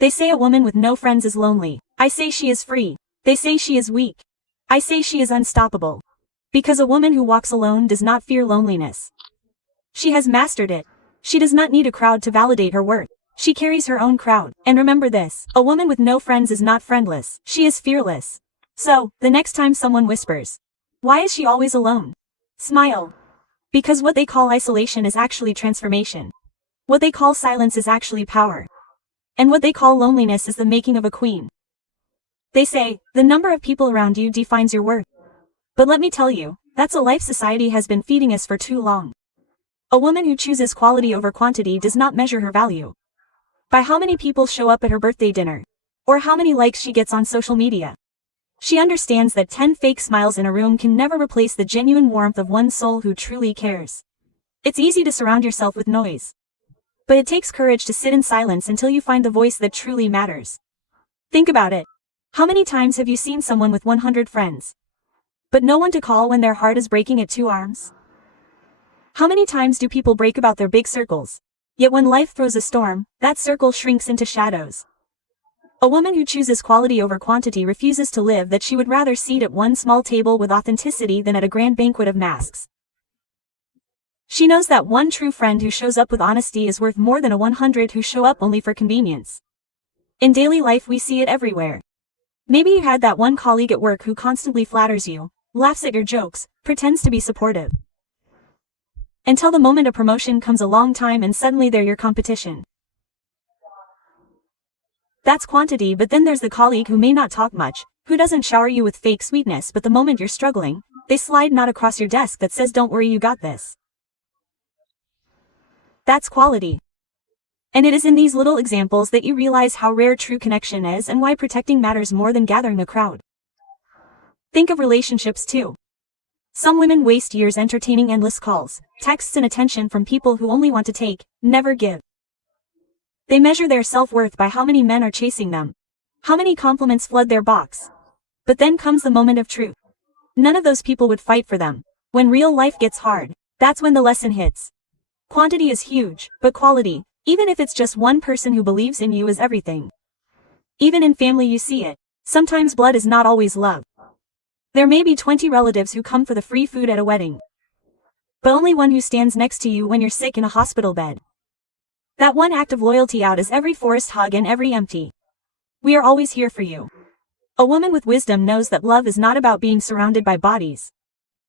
They say a woman with no friends is lonely. I say she is free. They say she is weak. I say she is unstoppable. Because a woman who walks alone does not fear loneliness. She has mastered it. She does not need a crowd to validate her worth. She carries her own crowd. And remember this, a woman with no friends is not friendless. She is fearless. So, the next time someone whispers, "Why is she always alone?" smile. Because what they call isolation is actually transformation. What they call silence is actually power. And what they call loneliness is the making of a queen. They say, the number of people around you defines your worth. But let me tell you, that's a life society has been feeding us for too long. A woman who chooses quality over quantity does not measure her value by how many people show up at her birthday dinner, or how many likes she gets on social media. She understands that 10 fake smiles in a room can never replace the genuine warmth of one soul who truly cares. It's easy to surround yourself with noise. But it takes courage to sit in silence until you find the voice that truly matters. Think about it. How many times have you seen someone with 100 friends, but no one to call when their heart is breaking at 2 arms? How many times do people break about their big circles? Yet when life throws a storm, that circle shrinks into shadows. A woman who chooses quality over quantity refuses to live that she would rather seat at one small table with authenticity than at a grand banquet of masks. She knows that one true friend who shows up with honesty is worth more than a 100 who show up only for convenience. In daily life we see it everywhere. Maybe you had that one colleague at work who constantly flatters you, laughs at your jokes, pretends to be supportive. Until the moment a promotion comes a long time and suddenly they're your competition. That's quantity, but then there's the colleague who may not talk much, who doesn't shower you with fake sweetness, but the moment you're struggling, they slide not across your desk that says don't worry, you got this. That's quality. And it is in these little examples that you realize how rare true connection is and why protecting matters more than gathering a crowd. Think of relationships too. Some women waste years entertaining endless calls, texts and attention from people who only want to take, never give. They measure their self-worth by how many men are chasing them, how many compliments flood their box. But then comes the moment of truth. None of those people would fight for them. When real life gets hard, that's when the lesson hits. Quantity is huge, but quality, even if it's just one person who believes in you, is everything. Even in family you see it. Sometimes blood is not always love. There may be 20 relatives who come for the free food at a wedding, but only one who stands next to you when you're sick in a hospital bed. That one act of loyalty outdoes every forced hug and every empty "We are always here for you." A woman with wisdom knows that love is not about being surrounded by bodies.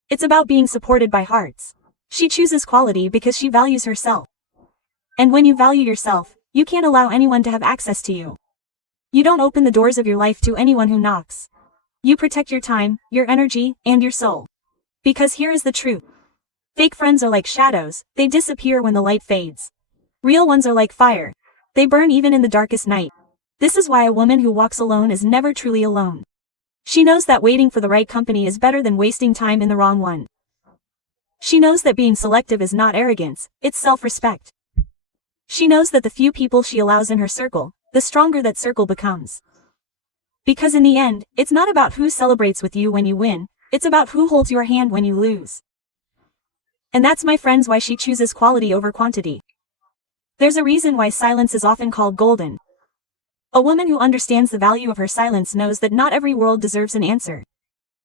It's about being supported by hearts. She chooses quality because she values herself. And when you value yourself, you can't allow anyone to have access to you. You don't open the doors of your life to anyone who knocks. You protect your time, your energy, and your soul. Because here is the truth. Fake friends are like shadows, they disappear when the light fades. Real ones are like fire. They burn even in the darkest night. This is why a woman who walks alone is never truly alone. She knows that waiting for the right company is better than wasting time in the wrong one. She knows that being selective is not arrogance, it's self-respect. She knows that the few people she allows in her circle, the stronger that circle becomes. Because in the end, it's not about who celebrates with you when you win, it's about who holds your hand when you lose. And that's, my friends, why she chooses quality over quantity. There's a reason why silence is often called golden. A woman who understands the value of her silence knows that not every world deserves an answer.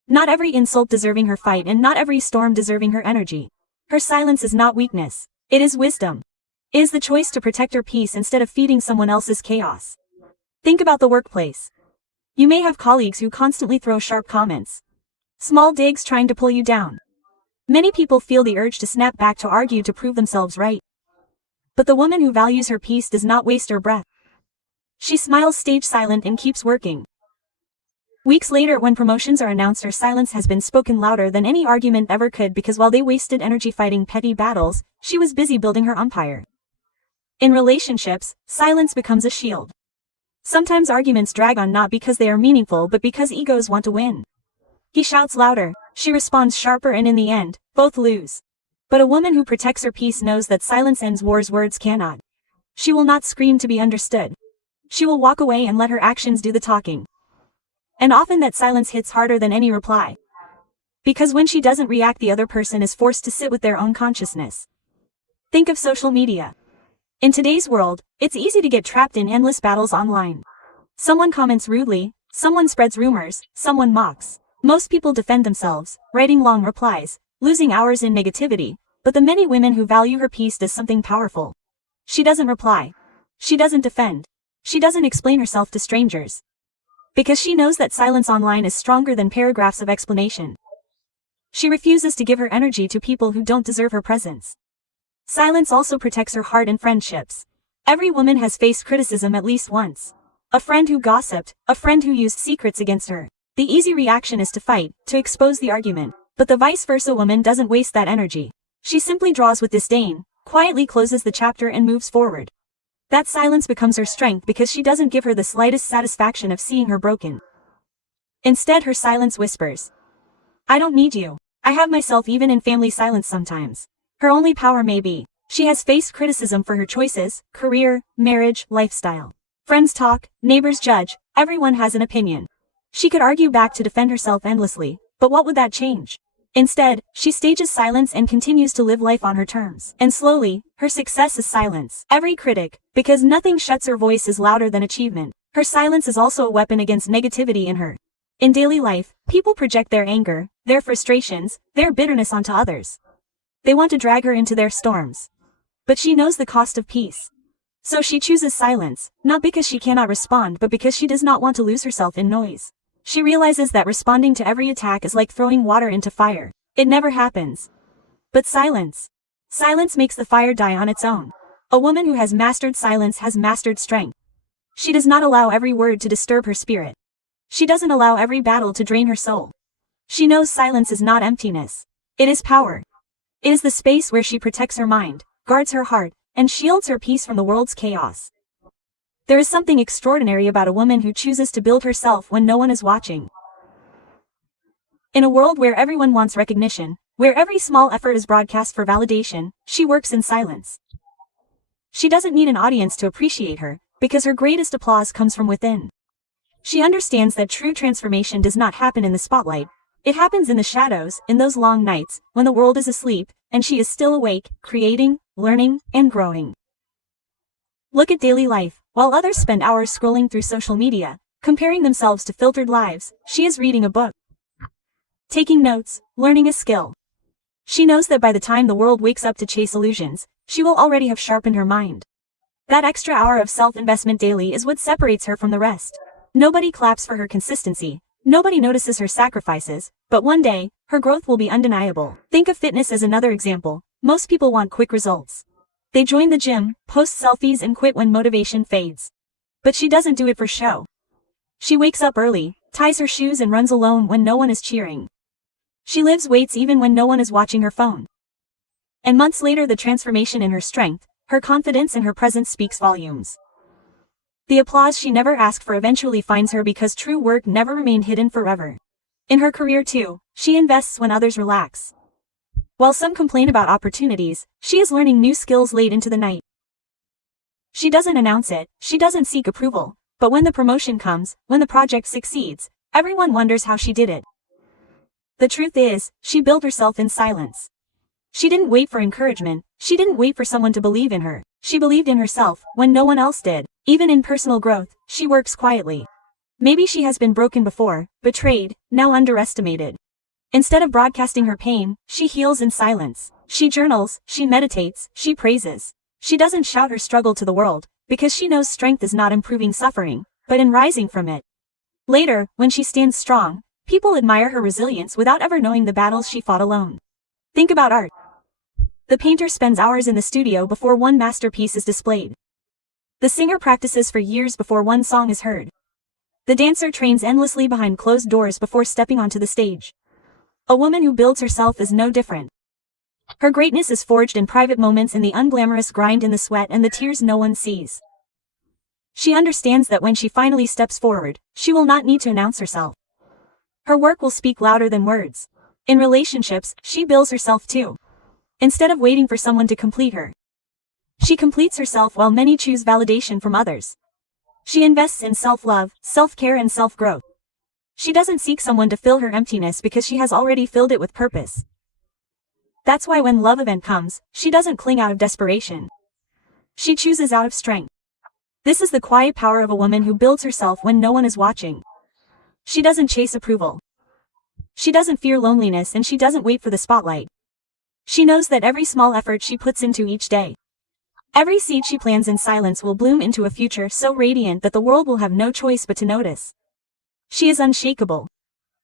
Not every insult deserving her fight, and not every storm deserving her energy. Her silence is not weakness. It is wisdom. It is the choice to protect her peace instead of feeding someone else's chaos. Think about the workplace. You may have colleagues who constantly throw sharp comments, small digs trying to pull you down. Many people feel the urge to snap back, to argue, to prove themselves right. But the woman who values her peace does not waste her breath. She smiles, stays silent, and keeps working. Weeks later, when promotions are announced, her silence has been spoken louder than any argument ever could, because while they wasted energy fighting petty battles, she was busy building her empire. In relationships, silence becomes a shield. Sometimes arguments drag on not because they are meaningful but because egos want to win. He shouts louder, she responds sharper, and in the end, both lose. But a woman who protects her peace knows that silence ends wars words cannot. She will not scream to be understood. She will walk away and let her actions do the talking. And often that silence hits harder than any reply. Because when she doesn't react, the other person is forced to sit with their own consciousness. Think of social media. In today's world, it's easy to get trapped in endless battles online. Someone comments rudely, someone spreads rumors, someone mocks. Most people defend themselves, writing long replies, losing hours in negativity, but the many women who value her peace does something powerful. She doesn't reply. She doesn't defend. She doesn't explain herself to strangers. Because she knows that silence online is stronger than paragraphs of explanation. She refuses to give her energy to people who don't deserve her presence. Silence also protects her heart and friendships. Every woman has faced criticism at least once. A friend who gossiped, a friend who used secrets against her. The easy reaction is to fight, to expose the argument, but the vice versa woman doesn't waste that energy. She simply draws with disdain, quietly closes the chapter and moves forward. That silence becomes her strength because she doesn't give her the slightest satisfaction of seeing her broken. Instead, her silence whispers, "I don't need you. I have myself." Even in family silence sometimes. Her only power may be, she has faced criticism for her choices, career, marriage, lifestyle. Friends talk, neighbors judge, everyone has an opinion. She could argue back to defend herself endlessly, but what would that change? Instead, she stages silence and continues to live life on her terms. And slowly, her success is silence. Every critic, because nothing shuts her voice is louder than achievement. Her silence is also a weapon against negativity in her. In daily life, people project their anger, their frustrations, their bitterness onto others. They want to drag her into their storms. But she knows the cost of peace. So she chooses silence, not because she cannot respond but because she does not want to lose herself in noise. She realizes that responding to every attack is like throwing water into fire. It never happens. But silence. Silence makes the fire die on its own. A woman who has mastered silence has mastered strength. She does not allow every word to disturb her spirit. She doesn't allow every battle to drain her soul. She knows silence is not emptiness. It is power. It is the space where she protects her mind, guards her heart, and shields her peace from the world's chaos. There is something extraordinary about a woman who chooses to build herself when no one is watching. In a world where everyone wants recognition, where every small effort is broadcast for validation, she works in silence. She doesn't need an audience to appreciate her, because her greatest applause comes from within. She understands that true transformation does not happen in the spotlight. It happens in the shadows, in those long nights, when the world is asleep, and she is still awake, creating, learning, and growing. Look at daily life. While others spend hours scrolling through social media, comparing themselves to filtered lives, she is reading a book, taking notes, learning a skill. She knows that by the time the world wakes up to chase illusions, she will already have sharpened her mind. That extra hour of self-investment daily is what separates her from the rest. Nobody claps for her consistency, nobody notices her sacrifices, but one day, her growth will be undeniable. Think of fitness as another example. Most people want quick results. They join the gym, post selfies and quit when motivation fades. But she doesn't do it for show. She wakes up early, ties her shoes and runs alone when no one is cheering. She lifts weights even when no one is watching her phone. And months later, the transformation in her strength, her confidence and her presence speaks volumes. The applause she never asked for eventually finds her because true work never remained hidden forever. In her career too, she invests when others relax. While some complain about opportunities, she is learning new skills late into the night. She doesn't announce it, she doesn't seek approval, but when the promotion comes, when the project succeeds, everyone wonders how she did it. The truth is, she built herself in silence. She didn't wait for encouragement, she didn't wait for someone to believe in her. She believed in herself, when no one else did. Even in personal growth, she works quietly. Maybe she has been broken before, betrayed, now underestimated. Instead of broadcasting her pain, she heals in silence. She journals, she meditates, she praises. She doesn't shout her struggle to the world, because she knows strength is not improving suffering, but in rising from it. Later, when she stands strong, people admire her resilience without ever knowing the battles she fought alone. Think about art. The painter spends hours in the studio before one masterpiece is displayed. The singer practices for years before one song is heard. The dancer trains endlessly behind closed doors before stepping onto the stage. A woman who builds herself is no different. Her greatness is forged in private moments, in the unglamorous grind, in the sweat and the tears no one sees. She understands that when she finally steps forward, she will not need to announce herself. Her work will speak louder than words. In relationships, she builds herself too. Instead of waiting for someone to complete her, she completes herself while many choose validation from others. She invests in self-love, self-care and self-growth. She doesn't seek someone to fill her emptiness because she has already filled it with purpose. That's why when love event comes, she doesn't cling out of desperation. She chooses out of strength. This is the quiet power of a woman who builds herself when no one is watching. She doesn't chase approval. She doesn't fear loneliness, and she doesn't wait for the spotlight. She knows that every small effort she puts into each day, every seed she plants in silence will bloom into a future so radiant that the world will have no choice but to notice. She is unshakable.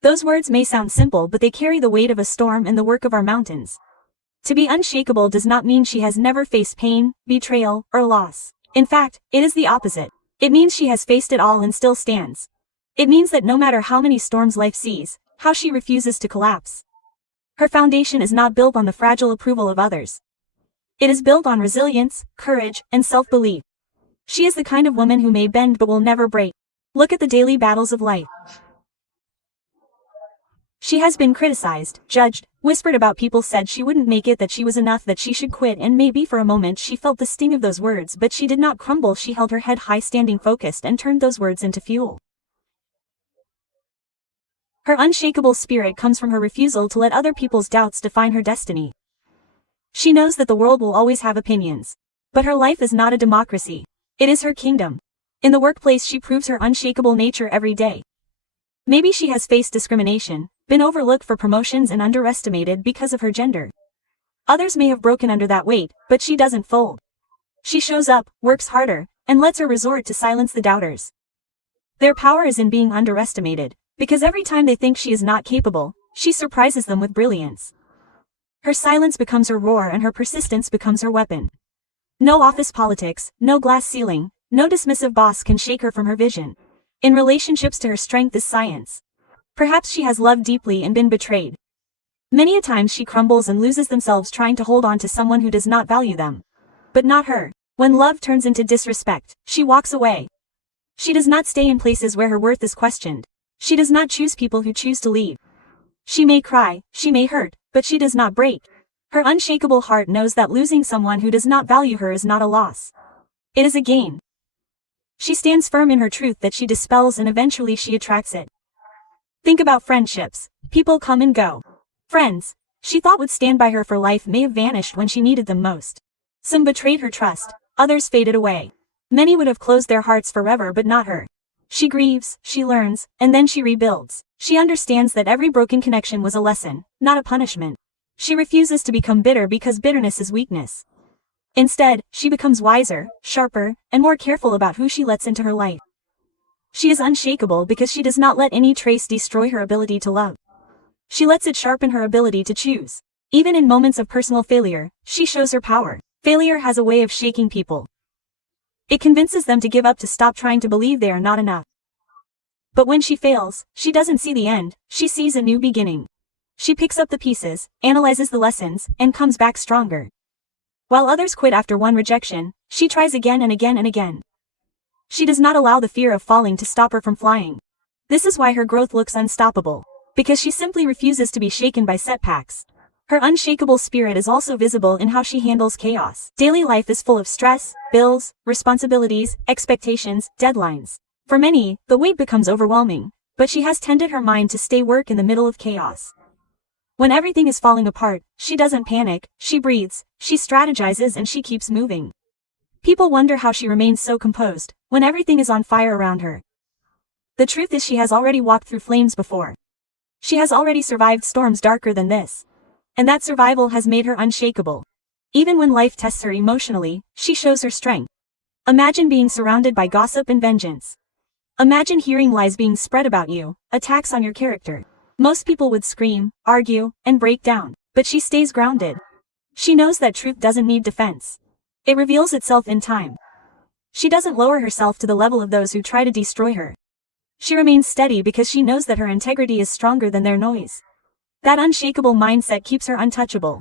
Those words may sound simple, but they carry the weight of a storm and the work of our mountains. To be unshakable does not mean she has never faced pain, betrayal, or loss. In fact, it is the opposite. It means she has faced it all and still stands. It means that no matter how many storms life sees, how she refuses to collapse. Her foundation is not built on the fragile approval of others. It is built on resilience, courage, and self-belief. She is the kind of woman who may bend but will never break. Look at the daily battles of life. She has been criticized, judged, whispered about, people said she wouldn't make it, that she was enough, that she should quit, and maybe for a moment she felt the sting of those words, but she did not crumble. She held her head high, standing focused, and turned those words into fuel. Her unshakable spirit comes from her refusal to let other people's doubts define her destiny. She knows that the world will always have opinions. But her life is not a democracy. It is her kingdom. In the workplace she proves her unshakable nature every day. Maybe she has faced discrimination, been overlooked for promotions, and underestimated because of her gender. Others may have broken under that weight, but she doesn't fold. She shows up, works harder, and lets her resort to silence the doubters. Their power is in being underestimated, because every time they think she is not capable, she surprises them with brilliance. Her silence becomes her roar, and her persistence becomes her weapon. No office politics, no glass ceiling, no dismissive boss can shake her from her vision. In relationships, to her strength is science. Perhaps she has loved deeply and been betrayed. Many a time she crumbles and loses themselves trying to hold on to someone who does not value them. But not her. When love turns into disrespect, she walks away. She does not stay in places where her worth is questioned. She does not choose people who choose to leave. She may cry, she may hurt, but she does not break. Her unshakable heart knows that losing someone who does not value her is not a loss. It is a gain. She stands firm in her truth that she dispels, and eventually she attracts it. Think about friendships. People come and go. Friends she thought would stand by her for life may have vanished when she needed them most. Some betrayed her trust, others faded away. Many would have closed their hearts forever, but not her. She grieves, she learns, and then she rebuilds. She understands that every broken connection was a lesson, not a punishment. She refuses to become bitter because bitterness is weakness. Instead, she becomes wiser, sharper, and more careful about who she lets into her life. She is unshakable because she does not let any trace destroy her ability to love. She lets it sharpen her ability to choose. Even in moments of personal failure, she shows her power. Failure has a way of shaking people. It convinces them to give up, to stop trying, to believe they are not enough. But when she fails, she doesn't see the end, she sees a new beginning. She picks up the pieces, analyzes the lessons, and comes back stronger. While others quit after one rejection, she tries again and again and again. She does not allow the fear of falling to stop her from flying. This is why her growth looks unstoppable. Because she simply refuses to be shaken by setbacks. Her unshakable spirit is also visible in how she handles chaos. Daily life is full of stress, bills, responsibilities, expectations, deadlines. For many, the weight becomes overwhelming, but she has tended her mind to stay work in the middle of chaos. When everything is falling apart, she doesn't panic, she breathes, she strategizes, and she keeps moving. People wonder how she remains so composed when everything is on fire around her. The truth is, she has already walked through flames before. She has already survived storms darker than this. And that survival has made her unshakable. Even when life tests her emotionally, she shows her strength. Imagine being surrounded by gossip and vengeance. Imagine hearing lies being spread about you, attacks on your character. Most people would scream, argue, and break down, but she stays grounded. She knows that truth doesn't need defense. It reveals itself in time. She doesn't lower herself to the level of those who try to destroy her. She remains steady because she knows that her integrity is stronger than their noise. That unshakable mindset keeps her untouchable.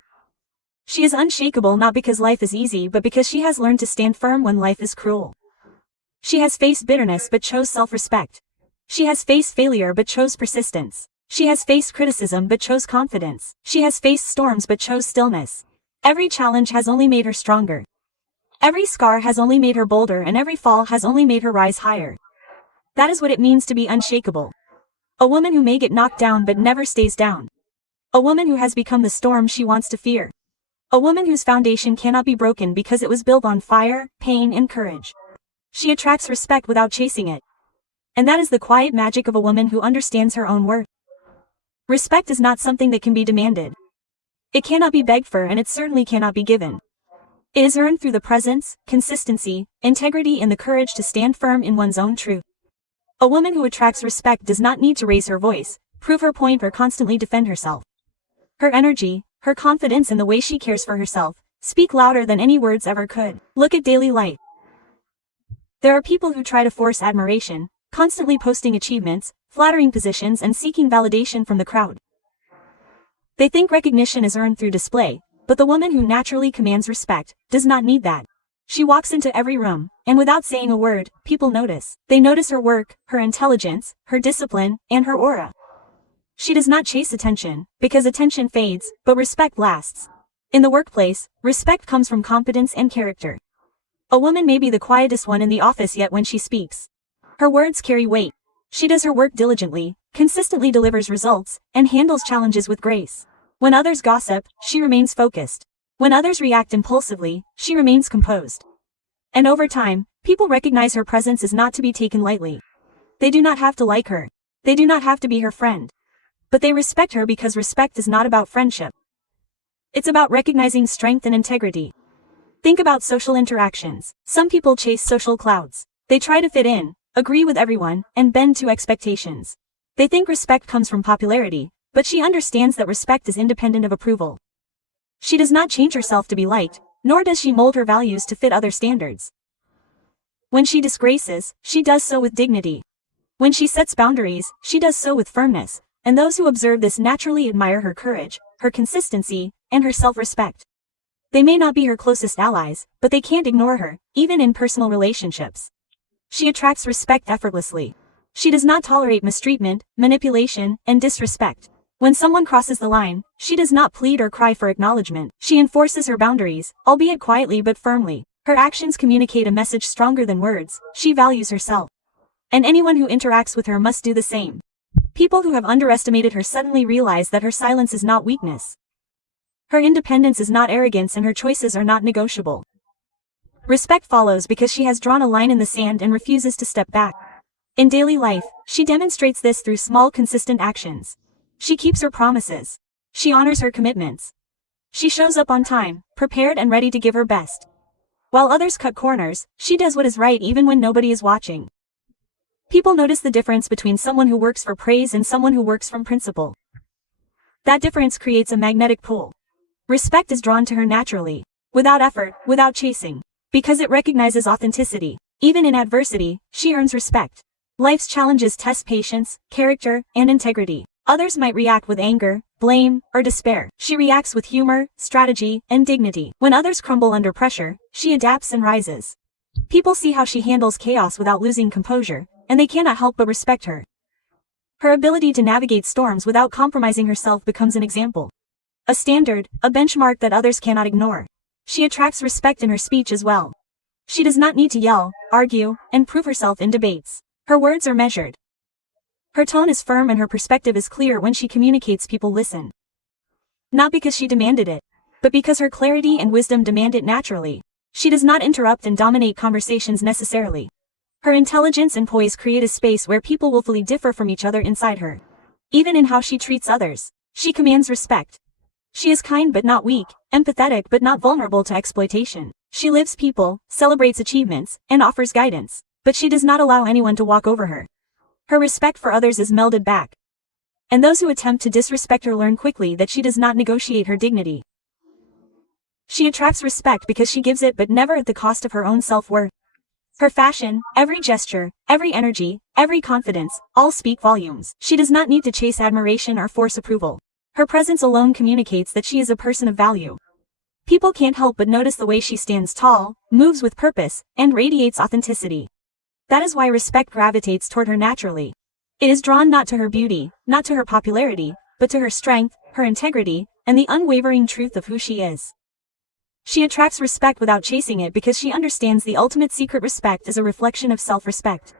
She is unshakable not because life is easy, but because she has learned to stand firm when life is cruel. She has faced bitterness but chose self-respect. She has faced failure but chose persistence. She has faced criticism but chose confidence. She has faced storms but chose stillness. Every challenge has only made her stronger. Every scar has only made her bolder, and every fall has only made her rise higher. That is what it means to be unshakable. A woman who may get knocked down but never stays down. A woman who has become the storm she wants to fear. A woman whose foundation cannot be broken because it was built on fire, pain, and courage. She attracts respect without chasing it. And that is the quiet magic of a woman who understands her own worth. Respect is not something that can be demanded. It cannot be begged for, and it certainly cannot be given. It is earned through the presence, consistency, integrity, and the courage to stand firm in one's own truth. A woman who attracts respect does not need to raise her voice, prove her point, or constantly defend herself. Her energy, her confidence, and the way she cares for herself speak louder than any words ever could. Look at daily life. There are people who try to force admiration, constantly posting achievements, flattering positions, and seeking validation from the crowd. They think recognition is earned through display, but the woman who naturally commands respect does not need that. She walks into every room, and without saying a word, people notice. They notice her work, her intelligence, her discipline, and her aura. She does not chase attention, because attention fades, but respect lasts. In the workplace, respect comes from competence and character. A woman may be the quietest one in the office, yet when she speaks, her words carry weight. She does her work diligently, consistently delivers results, and handles challenges with grace. When others gossip, she remains focused. When others react impulsively, she remains composed. And over time, people recognize her presence is not to be taken lightly. They do not have to like her. They do not have to be her friend. But they respect her because respect is not about friendship. It's about recognizing strength and integrity. Think about social interactions. Some people chase social clouds. They try to fit in, agree with everyone, and bend to expectations. They think respect comes from popularity, but she understands that respect is independent of approval. She does not change herself to be liked, nor does she mold her values to fit other standards. When she disgraces, she does so with dignity. When she sets boundaries, she does so with firmness, and those who observe this naturally admire her courage, her consistency, and her self-respect. They may not be her closest allies, but they can't ignore her, even in personal relationships. She attracts respect effortlessly. She does not tolerate mistreatment, manipulation, and disrespect. When someone crosses the line, she does not plead or cry for acknowledgement. She enforces her boundaries, albeit quietly but firmly. Her actions communicate a message stronger than words. She values herself. And anyone who interacts with her must do the same. People who have underestimated her suddenly realize that her silence is not weakness. Her independence is not arrogance, and her choices are not negotiable. Respect follows because she has drawn a line in the sand and refuses to step back. In daily life, she demonstrates this through small, consistent actions. She keeps her promises. She honors her commitments. She shows up on time, prepared and ready to give her best. While others cut corners, she does what is right even when nobody is watching. People notice the difference between someone who works for praise and someone who works from principle. That difference creates a magnetic pull. Respect is drawn to her naturally, without effort, without chasing. Because it recognizes authenticity. Even in adversity, she earns respect. Life's challenges test patience, character, and integrity. Others might react with anger, blame, or despair. She reacts with humor, strategy, and dignity. When others crumble under pressure, she adapts and rises. People see how she handles chaos without losing composure, and they cannot help but respect her. Her ability to navigate storms without compromising herself becomes an example. A standard, a benchmark that others cannot ignore. She attracts respect in her speech as well. She does not need to yell, argue, and prove herself in debates. Her words are measured. Her tone is firm and her perspective is clear. When she communicates, people listen. Not because she demanded it, but because her clarity and wisdom demand it naturally. She does not interrupt and dominate conversations necessarily. Her intelligence and poise create a space where people willfully differ from each other inside her. Even in how she treats others, she commands respect. She is kind but not weak, empathetic but not vulnerable to exploitation. She lifts people, celebrates achievements, and offers guidance, but she does not allow anyone to walk over her. Her respect for others is melded back. And those who attempt to disrespect her learn quickly that she does not negotiate her dignity. She attracts respect because she gives it, but never at the cost of her own self-worth. Her fashion, every gesture, every energy, every confidence, all speak volumes. She does not need to chase admiration or force approval. Her presence alone communicates that she is a person of value. People can't help but notice the way she stands tall, moves with purpose, and radiates authenticity. That is why respect gravitates toward her naturally. It is drawn not to her beauty, not to her popularity, but to her strength, her integrity, and the unwavering truth of who she is. She attracts respect without chasing it because she understands the ultimate secret: respect is a reflection of self-respect.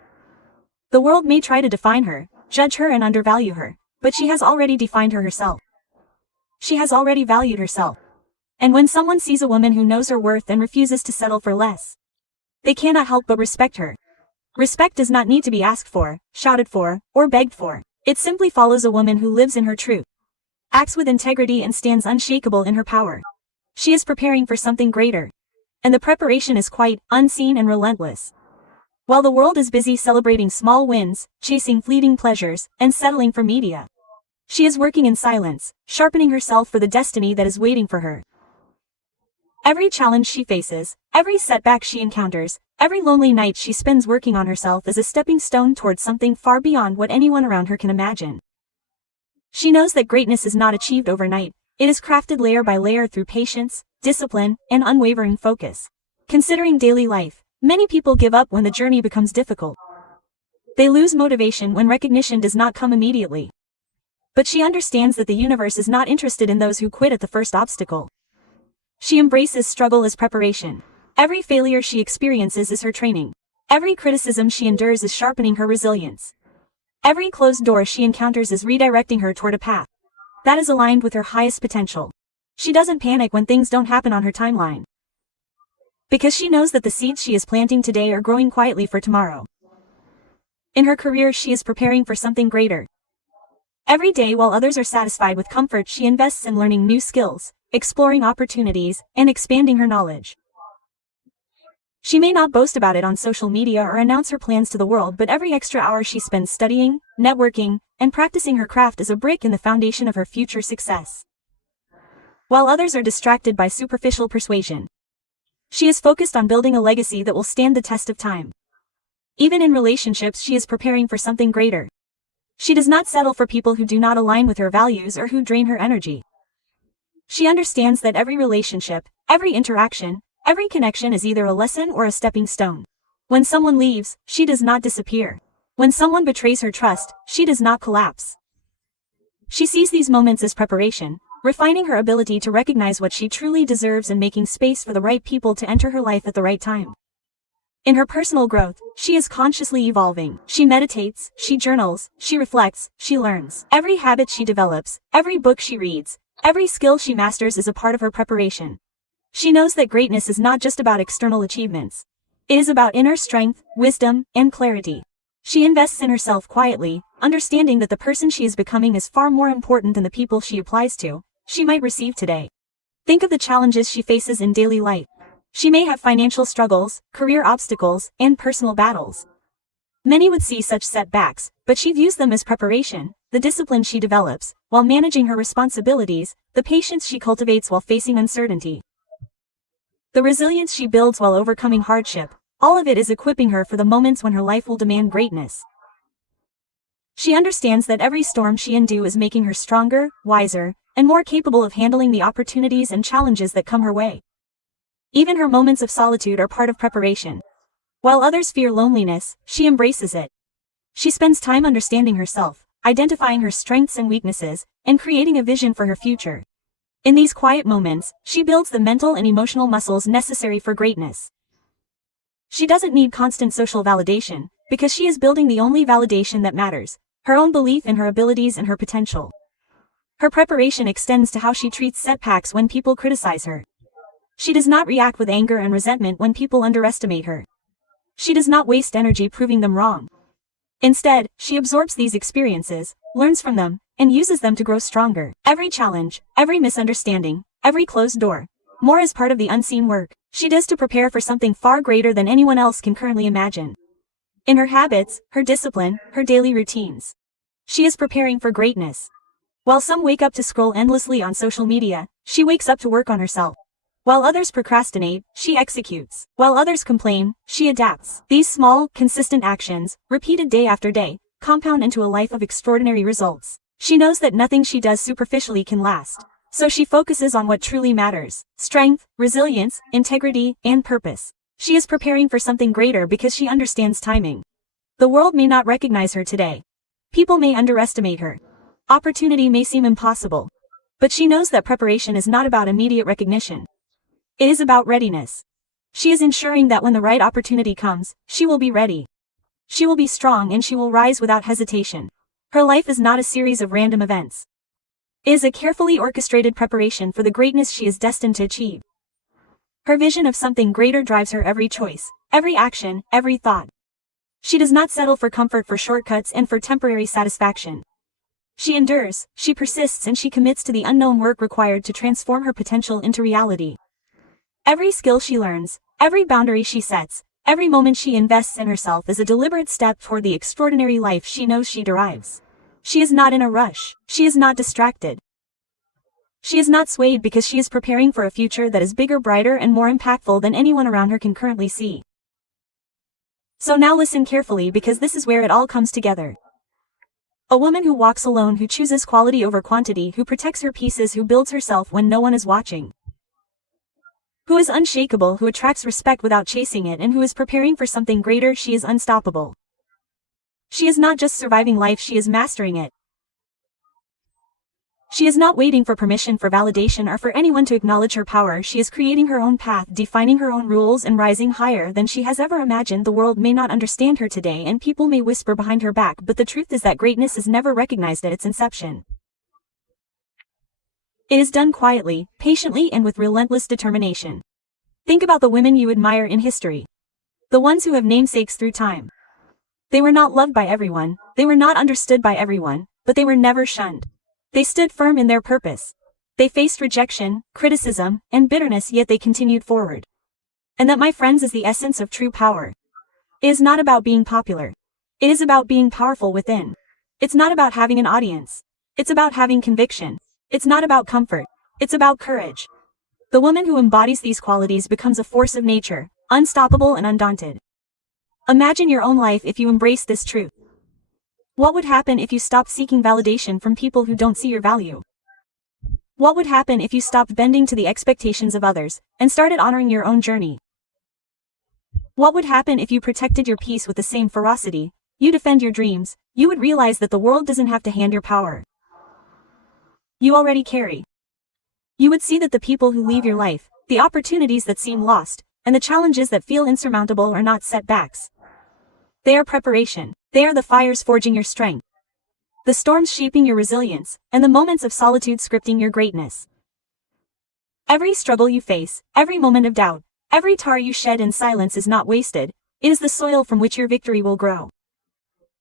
The world may try to define her, judge her and undervalue her, but she has already defined her herself. She has already valued herself. And when someone sees a woman who knows her worth and refuses to settle for less, they cannot help but respect her. Respect does not need to be asked for, shouted for, or begged for. It simply follows a woman who lives in her truth, acts with integrity and stands unshakable in her power. She is preparing for something greater. And the preparation is quite unseen and relentless. While the world is busy celebrating small wins, chasing fleeting pleasures, and settling for media, she is working in silence, sharpening herself for the destiny that is waiting for her. Every challenge she faces, every setback she encounters, every lonely night she spends working on herself is a stepping stone towards something far beyond what anyone around her can imagine. She knows that greatness is not achieved overnight. It is crafted layer by layer through patience, discipline, and unwavering focus. Considering daily life, many people give up when the journey becomes difficult. They lose motivation when recognition does not come immediately. But she understands that the universe is not interested in those who quit at the first obstacle. She embraces struggle as preparation. Every failure she experiences is her training. Every criticism she endures is sharpening her resilience. Every closed door she encounters is redirecting her toward a path that is aligned with her highest potential. She doesn't panic when things don't happen on her timeline, because she knows that the seeds she is planting today are growing quietly for tomorrow. In her career, she is preparing for something greater. Every day, while others are satisfied with comfort, she invests in learning new skills, exploring opportunities, and expanding her knowledge. She may not boast about it on social media or announce her plans to the world, but every extra hour she spends studying, networking, and practicing her craft is a brick in the foundation of her future success. While others are distracted by superficial persuasion, she is focused on building a legacy that will stand the test of time. Even in relationships, she is preparing for something greater. She does not settle for people who do not align with her values or who drain her energy. She understands that every relationship, every interaction, every connection is either a lesson or a stepping stone. When someone leaves, she does not disappear. When someone betrays her trust, she does not collapse. She sees these moments as preparation, refining her ability to recognize what she truly deserves and making space for the right people to enter her life at the right time. In her personal growth, she is consciously evolving. She meditates, she journals, she reflects, she learns. Every habit she develops, every book she reads, every skill she masters is a part of her preparation. She knows that greatness is not just about external achievements. It is about inner strength, wisdom, and clarity. She invests in herself quietly, understanding that the person she is becoming is far more important than the people she applies to, she might receive today. Think of the challenges she faces in daily life. She may have financial struggles, career obstacles, and personal battles. Many would see such setbacks, but she views them as preparation, the discipline she develops while managing her responsibilities, the patience she cultivates while facing uncertainty, the resilience she builds while overcoming hardship. All of it is equipping her for the moments when her life will demand greatness. She understands that every storm she endures is making her stronger, wiser, and more capable of handling the opportunities and challenges that come her way. Even her moments of solitude are part of preparation. While others fear loneliness, she embraces it. She spends time understanding herself, identifying her strengths and weaknesses, and creating a vision for her future. In these quiet moments, she builds the mental and emotional muscles necessary for greatness. She doesn't need constant social validation, because she is building the only validation that matters, her own belief in her abilities and her potential. Her preparation extends to how she treats setbacks when people criticize her. She does not react with anger and resentment when people underestimate her. She does not waste energy proving them wrong. Instead, she absorbs these experiences, learns from them, and uses them to grow stronger. Every challenge, every misunderstanding, every closed door, more is part of the unseen work she does to prepare for something far greater than anyone else can currently imagine. In her habits, her discipline, her daily routines, she is preparing for greatness. While some wake up to scroll endlessly on social media, she wakes up to work on herself. While others procrastinate, she executes. While others complain, she adapts. These small, consistent actions, repeated day after day, compound into a life of extraordinary results. She knows that nothing she does superficially can last. So she focuses on what truly matters: strength, resilience, integrity, and purpose. She is preparing for something greater because she understands timing. The world may not recognize her today. People may underestimate her. Opportunity may seem impossible. But she knows that preparation is not about immediate recognition. It is about readiness. She is ensuring that when the right opportunity comes, she will be ready. She will be strong and she will rise without hesitation. Her life is not a series of random events. It is a carefully orchestrated preparation for the greatness she is destined to achieve. Her vision of something greater drives her every choice, every action, every thought. She does not settle for comfort, for shortcuts, and for temporary satisfaction. She endures, she persists, and she commits to the unknown work required to transform her potential into reality. Every skill she learns, every boundary she sets, every moment she invests in herself is a deliberate step toward the extraordinary life she knows she derives. She is not in a rush. She is not distracted. She is not swayed because she is preparing for a future that is bigger, brighter, and more impactful than anyone around her can currently see. So now listen carefully, because this is where it all comes together. A woman who walks alone, who chooses quality over quantity, who protects her peace, who builds herself when no one is watching. Who is unshakable, who attracts respect without chasing it, and who is preparing for something greater. She is unstoppable. She is not just surviving life, she is mastering it. She is not waiting for permission, for validation, or for anyone to acknowledge her power. She is creating her own path, defining her own rules, and rising higher than she has ever imagined. The world may not understand her today, and people may whisper behind her back, but the truth is that greatness is never recognized at its inception. It is done quietly, patiently, and with relentless determination. Think about the women you admire in history. The ones who have namesakes through time. They were not loved by everyone, they were not understood by everyone, but they were never shunned. They stood firm in their purpose. They faced rejection, criticism, and bitterness, yet they continued forward. And that, my friends, is the essence of true power. It is not about being popular. It is about being powerful within. It's not about having an audience. It's about having conviction. It's not about comfort. It's about courage. The woman who embodies these qualities becomes a force of nature, unstoppable and undaunted. Imagine your own life if you embrace this truth. What would happen if you stopped seeking validation from people who don't see your value? What would happen if you stopped bending to the expectations of others and started honoring your own journey? What would happen if you protected your peace with the same ferocity you defend your dreams? You would realize that the world doesn't have to hand your power. You already carry. You would see that the people who leave your life, the opportunities that seem lost, and the challenges that feel insurmountable are not setbacks. They are preparation. They are the fires forging your strength, the storms shaping your resilience, and the moments of solitude scripting your greatness. Every struggle you face, every moment of doubt, every tear you shed in silence is not wasted. It is the soil from which your victory will grow.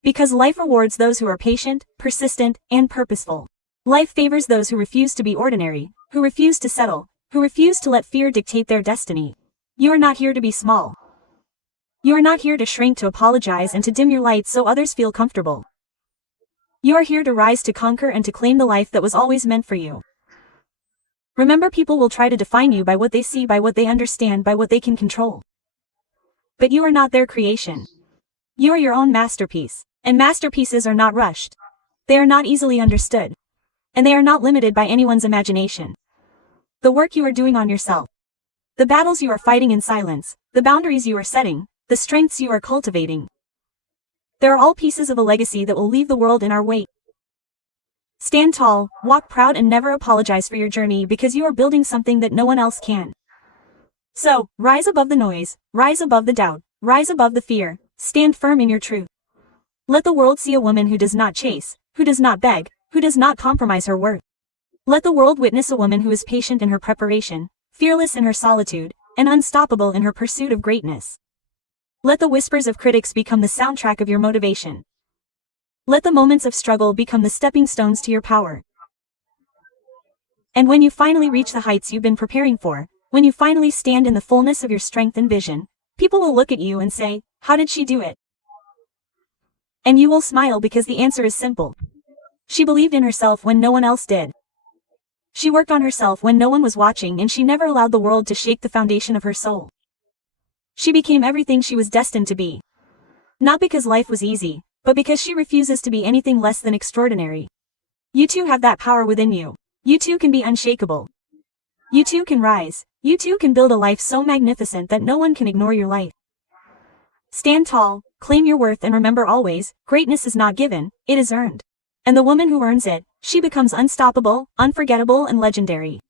Because life rewards those who are patient, persistent, and purposeful. Life favors those who refuse to be ordinary, who refuse to settle, who refuse to let fear dictate their destiny. You are not here to be small. You are not here to shrink, to apologize, and to dim your light so others feel comfortable. You are here to rise, to conquer, and to claim the life that was always meant for you. Remember, people will try to define you by what they see, by what they understand, by what they can control. But you are not their creation. You are your own masterpiece. And masterpieces are not rushed. They are not easily understood. And they are not limited by anyone's imagination. The work you are doing on yourself, the battles you are fighting in silence, the boundaries you are setting, the strengths you are cultivating. They're all pieces of a legacy that will leave the world in our wake. Stand tall, walk proud, and never apologize for your journey, because you are building something that no one else can. So, rise above the noise, rise above the doubt, rise above the fear, stand firm in your truth. Let the world see a woman who does not chase, who does not beg, who does not compromise her worth. Let the world witness a woman who is patient in her preparation, fearless in her solitude, and unstoppable in her pursuit of greatness. Let the whispers of critics become the soundtrack of your motivation. Let the moments of struggle become the stepping stones to your power. And when you finally reach the heights you've been preparing for, when you finally stand in the fullness of your strength and vision, people will look at you and say, "How did she do it?" And you will smile, because the answer is simple. She believed in herself when no one else did. She worked on herself when no one was watching, and she never allowed the world to shake the foundation of her soul. She became everything she was destined to be. Not because life was easy, but because she refuses to be anything less than extraordinary. You too have that power within you. You too can be unshakable. You too can rise. You too can build a life so magnificent that no one can ignore your light. Stand tall, claim your worth, and remember always, greatness is not given, it is earned. And the woman who earns it, she becomes unstoppable, unforgettable, and legendary.